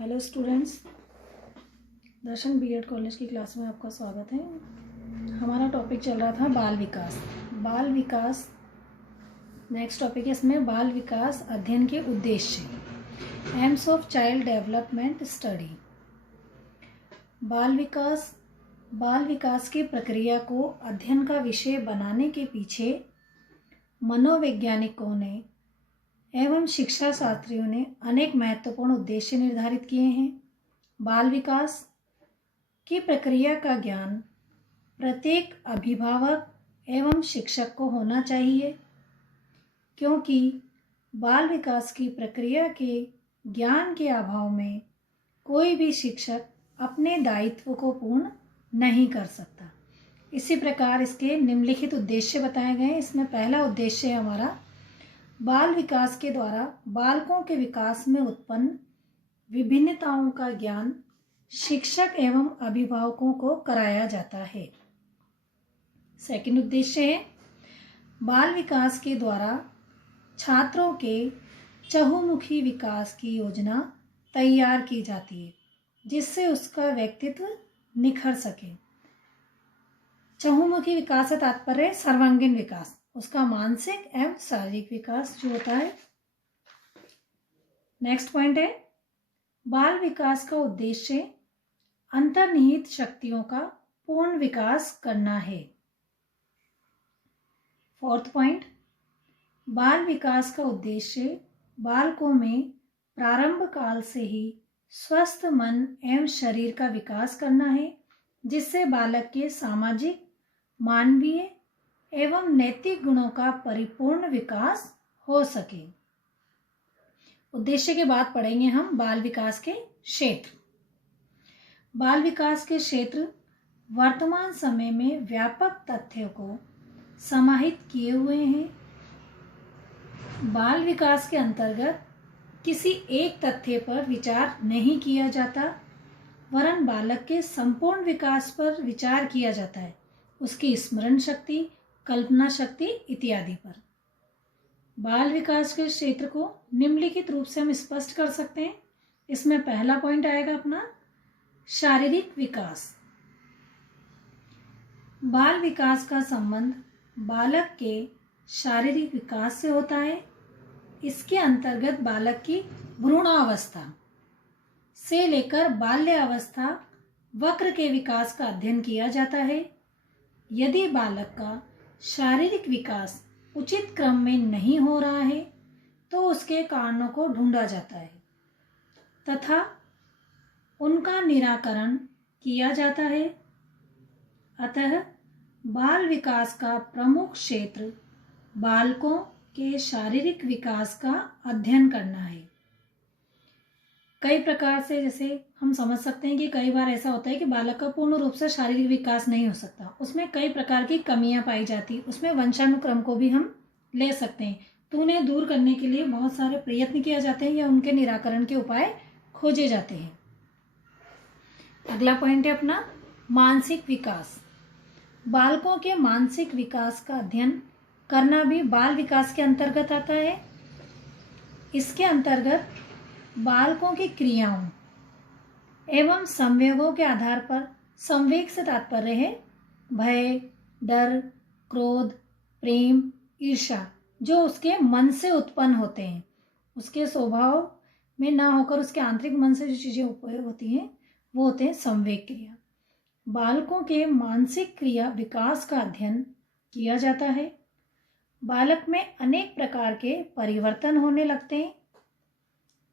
Hello students, दर्शन BEd college की class में आपका स्वागत है। हमारा टॉपिक चल रहा था बाल विकास। बाल विकास नेक्स्ट टॉपिक है। इसमें बाल विकास अध्ययन के उद्देश्य, AIIMS of child development study. बाल विकास की प्रक्रिया को अध्ययन का विषय बनाने के पीछे मनोवैज्ञानिकों ने एवं शिक्षा शास्त्रियों ने अनेक महत्वपूर्ण उद्देश्य निर्धारित किए हैं। बाल विकास की प्रक्रिया का ज्ञान प्रत्येक अभिभावक एवं शिक्षक को होना चाहिए, क्योंकि बाल विकास की प्रक्रिया के ज्ञान के अभाव में कोई भी शिक्षक अपने दायित्व को पूर्ण नहीं कर सकता। इसी प्रकार इसके निम्नलिखित उद्देश्य बताए गए हैं। इसमें पहला उद्देश्य है हमारा, बाल विकास के द्वारा बालकों के विकास में उत्पन्न विभिन्नताओं का ज्ञान शिक्षक एवं अभिभावकों को कराया जाता है। सेकंड उद्देश्य है, बाल विकास के द्वारा छात्रों के चहुमुखी विकास की योजना तैयार की जाती है, जिससे उसका व्यक्तित्व निखर सके। चहुमुखी विकास से तात्पर्य है सर्वांगीण विकास, उसका मानसिक एवं शारीरिक विकास जो होता है। नेक्स्ट पॉइंट है, बाल विकास का उद्देश्य अंतर्निहित शक्तियों का पूर्ण विकास करना है। फोर्थ पॉइंट, बाल विकास का उद्देश्य बालकों में प्रारंभ काल से ही स्वस्थ मन एवं शरीर का विकास करना है, जिससे बालक के सामाजिक, मानवीय एवं नैतिक गुणों का परिपूर्ण विकास हो सके। उद्देश्य के बाद पढ़ेंगे हम बाल विकास के क्षेत्र। बाल विकास के क्षेत्र वर्तमान समय में व्यापक तथ्यों को समाहित किए हुए हैं। बाल विकास के अंतर्गत किसी एक तथ्य पर विचार नहीं किया जाता, वरन बालक के संपूर्ण विकास पर विचार किया जाता है, उसकी स्मरण शक्ति, कल्पना शक्ति इत्यादि पर। बाल विकास के क्षेत्र को निम्नलिखित रूप से हम स्पष्ट कर सकते हैं। इसमें पहला पॉइंट आएगा अपना शारीरिक विकास। बाल विकास का संबंध बालक के शारीरिक विकास से होता है। इसके अंतर्गत बालक की भ्रूणावस्था से लेकर बाल्यावस्था वक्र के विकास का अध्ययन किया जाता है। यदि बालक का शारीरिक विकास उचित क्रम में नहीं हो रहा है तो उसके कारणों को ढूंढा जाता है तथा उनका निराकरण किया जाता है। अतः बाल विकास का प्रमुख क्षेत्र बालकों के शारीरिक विकास का अध्ययन करना है। कई प्रकार से जैसे हम समझ सकते हैं कि कई बार ऐसा होता है कि बालक का पूर्ण रूप से शारीरिक विकास नहीं हो सकता, उसमें कई प्रकार की कमियां पाई जाती, उसमें वंशानुक्रम को भी हम ले सकते हैं। तो उन्हें दूर करने के लिए बहुत सारे प्रयत्न किए जाते हैं या उनके निराकरण के उपाय खोजे जाते हैं। अगला पॉइंट है अपना मानसिक विकास। बालकों के मानसिक विकास का अध्ययन करना भी बाल विकास के अंतर्गत आता है। इसके अंतर्गत बालकों की क्रियाओं एवं संवेगों के आधार पर, संवेग से तात्पर्य है भय, डर, क्रोध, प्रेम, ईर्ष्या, जो उसके मन से उत्पन्न होते हैं, उसके स्वभाव में ना होकर उसके आंतरिक मन से जो चीजें उपयोग होती हैं वो होते हैं संवेग क्रिया। बालकों के मानसिक क्रिया विकास का अध्ययन किया जाता है। बालक में अनेक प्रकार के परिवर्तन होने लगते हैं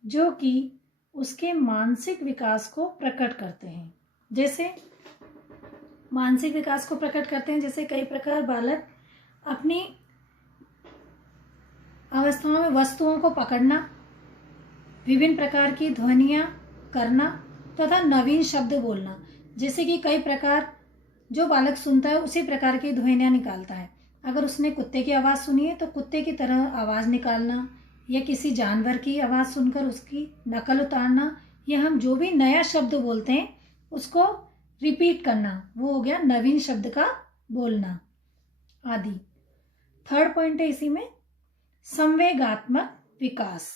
जो कि उसके मानसिक विकास को प्रकट करते हैं। जैसे मानसिक विकास को प्रकट करते हैं, जैसे कई प्रकार बालक अपनी अवस्थाओं में वस्तुओं को पकड़ना, विभिन्न प्रकार की ध्वनियां करना तथा नवीन शब्द बोलना। जैसे कि कई प्रकार जो बालक सुनता है उसी प्रकार की ध्वनियां निकालता है। अगर उसने कुत्ते की आवाज़ सुनी है तो कुत्ते की तरह आवाज़ निकालना, या किसी जानवर की आवाज़ सुनकर उसकी नकल उतारना, या हम जो भी नया शब्द बोलते हैं उसको रिपीट करना, वो हो गया नवीन शब्द का बोलना आदि। थर्ड पॉइंट है इसी में संवेगात्मक विकास।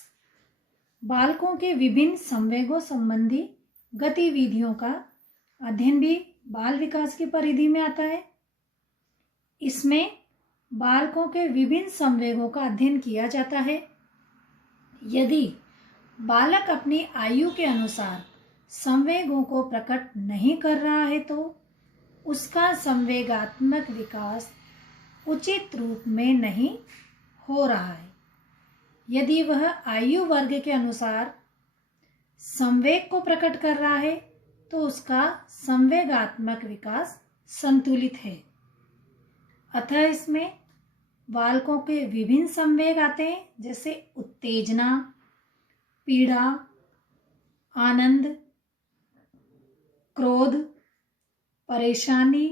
बालकों के विभिन्न संवेगों संबंधी गतिविधियों का अध्ययन भी बाल विकास की परिधि में आता है। इसमें बालकों के विभिन्न संवेगों का अध्ययन किया जाता है। यदि बालक अपनी आयु के अनुसार संवेगों को प्रकट नहीं कर रहा है तो उसका संवेगात्मक विकास उचित रूप में नहीं हो रहा है। यदि वह आयु वर्ग के अनुसार संवेग को प्रकट कर रहा है तो उसका संवेगात्मक विकास संतुलित है। अतः इसमें बालकों के विभिन्न संवेग आते हैं, जैसे उत्तेजना, पीड़ा, आनंद, क्रोध, परेशानी,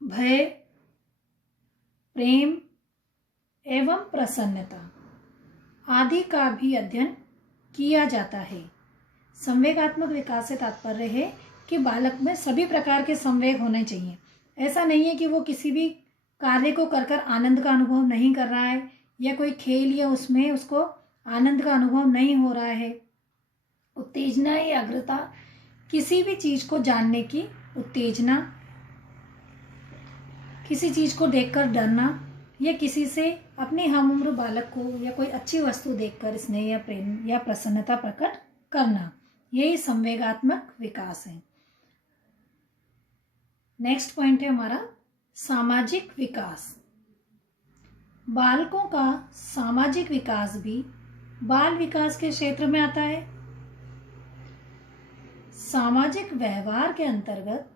भय, प्रेम एवं प्रसन्नता आदि का भी अध्ययन किया जाता है। संवेगात्मक विकास से तात्पर्य है कि बालक में सभी प्रकार के संवेग होने चाहिए। ऐसा नहीं है कि वो किसी भी कार्य को कर कर आनंद का अनुभव नहीं कर रहा है, या कोई खेल या उसमें उसको आनंद का अनुभव नहीं हो रहा है। उत्तेजना या अग्रता, किसी भी चीज को जानने की उत्तेजना, किसी चीज को देखकर डरना, या किसी से अपने हमउम्र बालक को या कोई अच्छी वस्तु देखकर स्नेह या प्रेम या प्रसन्नता प्रकट करना, यही संवेगात्मक विकास है। नेक्स्ट पॉइंट है हमारा सामाजिक विकास। बालकों का सामाजिक विकास भी बाल विकास के क्षेत्र में आता है। सामाजिक व्यवहार के अंतर्गत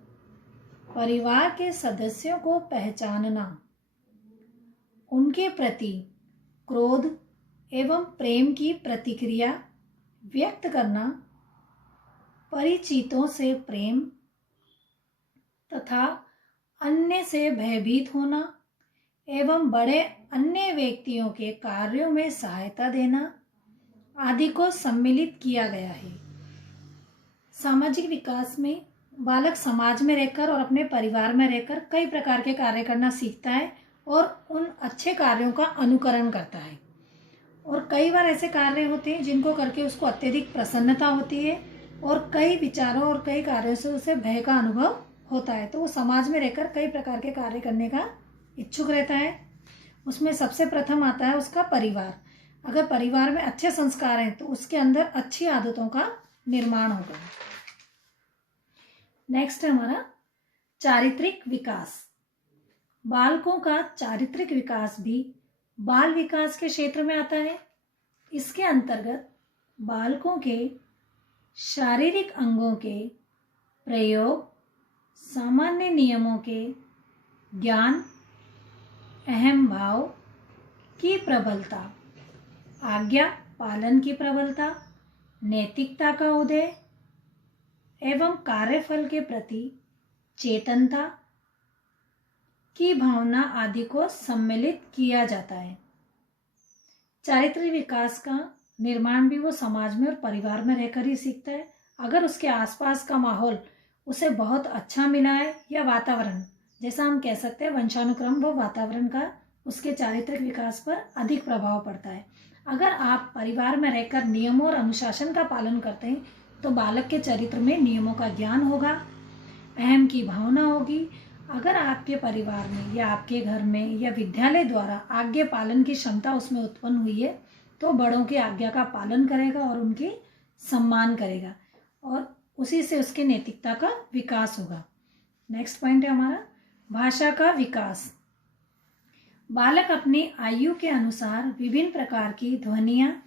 परिवार के सदस्यों को पहचानना, उनके प्रति क्रोध एवं प्रेम की प्रतिक्रिया व्यक्त करना, परिचितों से प्रेम तथा अन्य से भयभीत होना एवं बड़े अन्य व्यक्तियों के कार्यों में सहायता देना आदि को सम्मिलित किया गया है। सामाजिक विकास में बालक समाज में रहकर और अपने परिवार में रहकर कई प्रकार के कार्य करना सीखता है और उन अच्छे कार्यों का अनुकरण करता है। और कई बार ऐसे कार्य होते हैं जिनको करके उसको अत्यधिक प्रसन्नता होती है और कई विचारों और कई कार्यों से उसे भय का अनुभव होता है। तो वो समाज में रहकर कई प्रकार के कार्य करने का इच्छुक रहता है। उसमें सबसे प्रथम आता है उसका परिवार। अगर परिवार में अच्छे संस्कार हैं तो उसके अंदर अच्छी आदतों का निर्माण होगा। नेक्स्ट है हमारा चारित्रिक विकास। बालकों का चारित्रिक विकास भी बाल विकास के क्षेत्र में आता है। इसके अंतर्गत बालकों के शारीरिक अंगों के प्रयोग, सामान्य नियमों के ज्ञान, अहम भाव की प्रबलता, आज्ञा पालन की प्रबलता, नैतिकता का उदय एवं कार्यफल के प्रति चेतनता की भावना आदि को सम्मिलित किया जाता है। चारित्रिक विकास का निर्माण भी वो समाज में और परिवार में रहकर ही सीखता है। अगर उसके आसपास का माहौल उसे बहुत अच्छा मिला है या वातावरण, जैसा हम कह सकते हैं वंशानुक्रम, वो वातावरण का उसके चारित्रिक विकास पर अधिक प्रभाव पड़ता है। अगर आप परिवार में रहकर नियमों और अनुशासन का पालन करते हैं तो बालक के चरित्र में नियमों का ज्ञान होगा, अहम की भावना होगी। अगर आपके परिवार में या आपके घर में या विद्यालय द्वारा आज्ञा पालन की क्षमता उसमें उत्पन्न हुई है तो बड़ों की आज्ञा का पालन करेगा और उनकी सम्मान करेगा और उसी से उसके नैतिकता का विकास होगा। नेक्स्ट पॉइंट है हमारा भाषा का विकास। बालक अपनी आयु के अनुसार विभिन्न प्रकार की ध्वनियाँ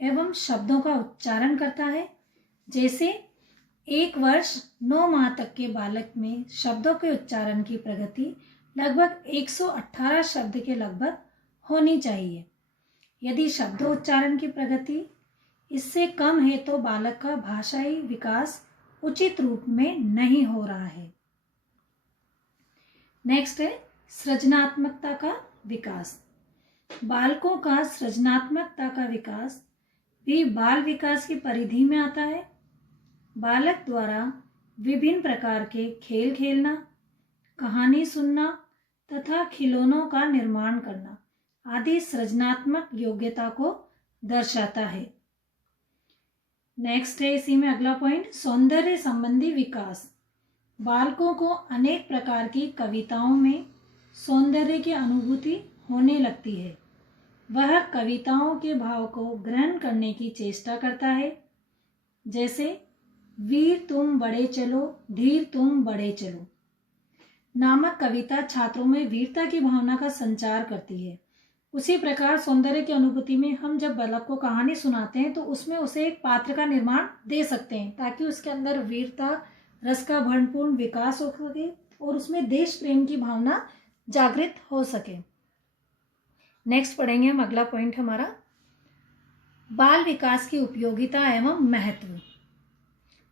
एवं शब्दों का उच्चारण करता है। जैसे 1 वर्ष 9 माह तक के बालक में शब्दों के उच्चारण की प्रगति लगभग 118 शब्द के लगभग होनी चाहिए। यदि शब्दोच्चारण की प्रगति इससे कम है तो बालक का भाषाई विकास उचित रूप में नहीं हो रहा है। नेक्स्ट है सृजनात्मकता का विकास। बालकों का सृजनात्मकता का विकास भी बाल विकास की परिधि में आता है। बालक द्वारा विभिन्न प्रकार के खेल खेलना, कहानी सुनना तथा खिलौनों का निर्माण करना आदि सृजनात्मक योग्यता को दर्शाता है। नेक्स्ट है इसी में अगला पॉइंट, सौंदर्य संबंधी विकास। बालकों को अनेक प्रकार की कविताओं में सौंदर्य की अनुभूति होने लगती है। वह कविताओं के भाव को ग्रहण करने की चेष्टा करता है। जैसे वीर तुम बड़े चलो, धीर तुम बड़े चलो नामक कविता छात्रों में वीरता की भावना का संचार करती है। उसी प्रकार सौंदर्य की अनुभूति में हम जब बालक को कहानी सुनाते हैं तो उसमें उसे एक पात्र का निर्माण दे सकते हैं ताकि उसके अंदर वीरता, रस का भरपूर्ण विकास हो सके और उसमें देश प्रेम की भावना जागृत हो सके। नेक्स्ट पढ़ेंगे हम अगला पॉइंट हमारा, बाल विकास की उपयोगिता एवं महत्व।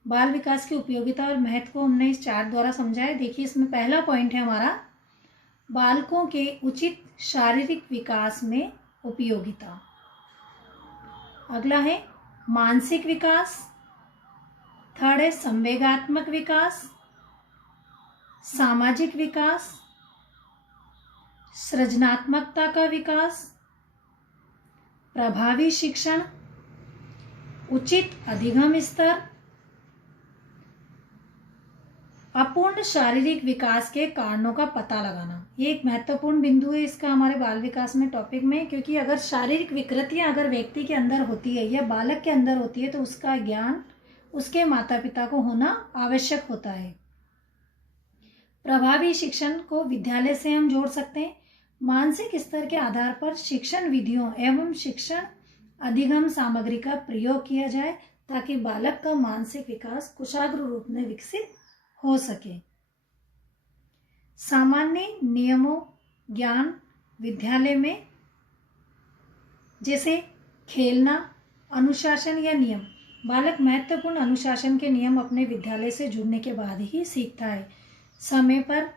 बाल विकास की उपयोगिता और महत्व को हमने इस चार्ट द्वारा समझा है। देखिए इसमें पहला पॉइंट है हमारा, बालकों के उचित शारीरिक विकास में उपयोगिता। अगला है मानसिक विकास। थर्ड है संवेगात्मक विकास, सामाजिक विकास, सृजनात्मकता का विकास, प्रभावी शिक्षण, उचित अधिगम स्तर, अपूर्ण शारीरिक विकास के कारणों का पता लगाना। ये एक महत्वपूर्ण बिंदु है इसका हमारे बाल विकास में टॉपिक में, क्योंकि अगर शारीरिक विकृतियां अगर व्यक्ति के अंदर होती है या बालक के अंदर होती है तो उसका ज्ञान उसके माता पिता को होना आवश्यक होता है। प्रभावी शिक्षण को विद्यालय से हम जोड़ सकते हैं। मानसिक स्तर के आधार पर शिक्षण विधियों एवं शिक्षण अधिगम सामग्री का प्रयोग किया जाए ताकि बालक का मानसिक विकास कुशाग्र रूप में विकसित हो सके। सामान्य नियमों ज्ञान विद्यालय में, जैसे खेलना, अनुशासन या नियम। बालक महत्वपूर्ण अनुशासन के नियम अपने विद्यालय से जुड़ने के बाद ही सीखता है। समय पर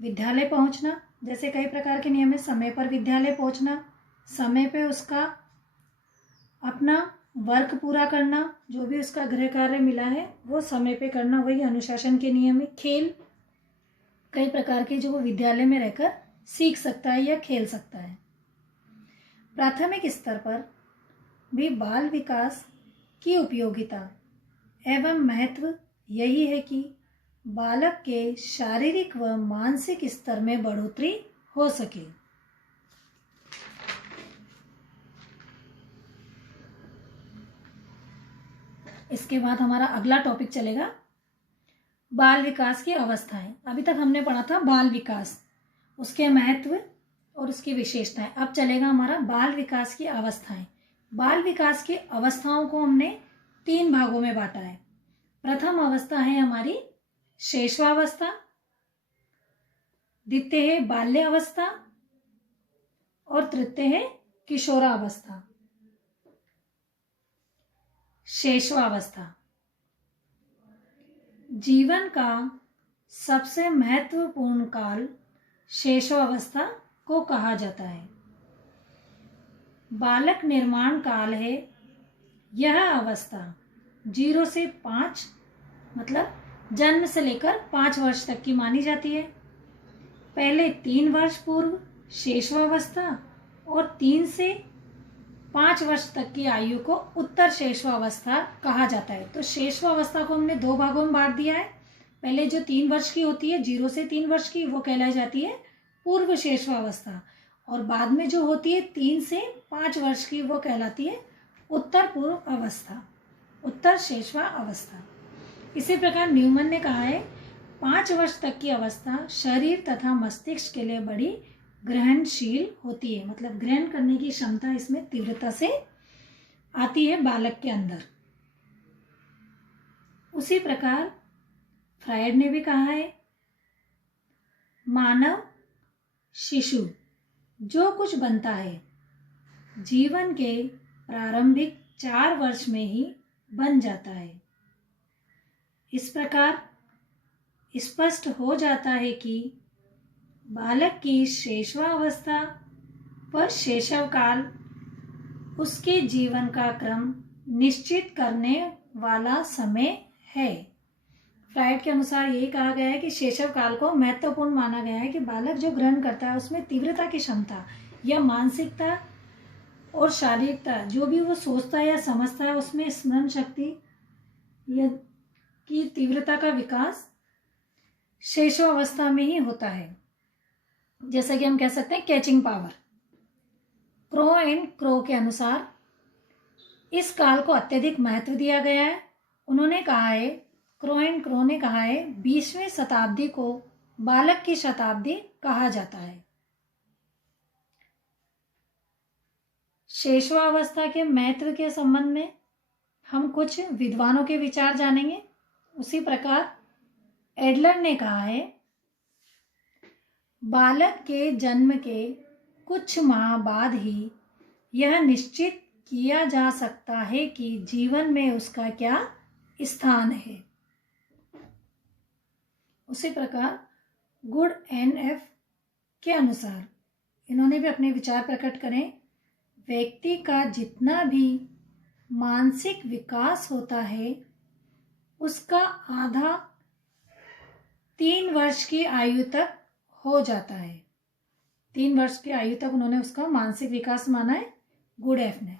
विद्यालय पहुंचना, जैसे कई प्रकार के नियम है, समय पर विद्यालय पहुंचना, समय पे उसका अपना वर्क पूरा करना, जो भी उसका गृह कार्य मिला है वो समय पे करना, वही अनुशासन के नियम है। खेल कई प्रकार के जो वो विद्यालय में रहकर सीख सकता है या खेल सकता है। प्राथमिक स्तर पर भी बाल विकास की उपयोगिता एवं महत्व यही है कि बालक के शारीरिक व मानसिक स्तर में बढ़ोतरी हो सके। इसके बाद हमारा अगला टॉपिक चलेगा बाल विकास की अवस्थाएं। अभी तक हमने पढ़ा था बाल विकास, उसके महत्व और उसकी विशेषताएं। अब चलेगा हमारा बाल विकास की अवस्थाएं। बाल विकास की अवस्थाओं को हमने 3 भागों में बांटा है। प्रथम अवस्था है हमारी शैशवावस्था, द्वितीय है बाल्यावस्था और तृतीय है किशोरावस्था। शैशवावस्था जीवन का सबसे महत्वपूर्ण काल शैशवावस्था को कहा जाता है। बालक निर्माण काल है। यह अवस्था 0 से 5 मतलब जन्म से लेकर 5 वर्ष तक की मानी जाती है। पहले 3 वर्ष पूर्व शैशवावस्था और 3 से 5 वर्ष तक की आयु को उत्तर शैशवावस्था कहा जाता है। तो शैशवावस्था को हमने 2 भागों में बांट दिया है। पहले जो 3 वर्ष की होती है 0 से 3 वर्ष की, वो कहलाई जाती है पूर्व शैशवावस्था, और बाद में जो होती है 3 से 5 वर्ष की वो कहलाती है उत्तर पूर्व अवस्था, उत्तर शैशवा अवस्था। इसी प्रकार न्यूमन ने कहा है 5 वर्ष तक की अवस्था शरीर तथा मस्तिष्क के लिए बड़ी ग्रहणशील होती है, मतलब ग्रहण करने की क्षमता इसमें तीव्रता से आती है बालक के अंदर। उसी प्रकार फ्रायड ने भी कहा है मानव शिशु जो कुछ बनता है जीवन के प्रारंभिक 4 वर्ष में ही बन जाता है। इस प्रकार स्पष्ट हो जाता है कि बालक की शैशवावस्था व शैशव काल उसके जीवन का क्रम निश्चित करने वाला समय है। फ्रायड के अनुसार यही कहा गया है कि शैशव काल को महत्वपूर्ण माना गया है कि बालक जो ग्रहण करता है उसमें तीव्रता की क्षमता या मानसिकता और शारीरिकता, जो भी वो सोचता है या समझता है उसमें स्मरण शक्ति की तीव्रता का विकास शैशवावस्था में ही होता है। जैसा कि हम कह सकते हैं catching power. Crow and crow के अनुसार इस काल को अत्यधिक महत्व दिया गया है। उन्होंने कहा है, क्रो एंड क्रो ने कहा है, 20वीं शताब्दी को बालक की शताब्दी कहा जाता है। शैशवावस्था के महत्व के संबंध में हम कुछ विद्वानों के विचार जानेंगे। उसी प्रकार एडलर ने कहा है, बालक के जन्म के कुछ माह बाद ही यह निश्चित किया जा सकता है कि जीवन में उसका क्या स्थान है। उसी प्रकार गुड एन.एफ. के अनुसार इन्होंने भी अपने विचार प्रकट करें, व्यक्ति का जितना भी मानसिक विकास होता है उसका आधा 3 वर्ष की आयु तक हो जाता है। 3 वर्ष की आयु तक उन्होंने उसका मानसिक विकास माना है गुड एफ ने।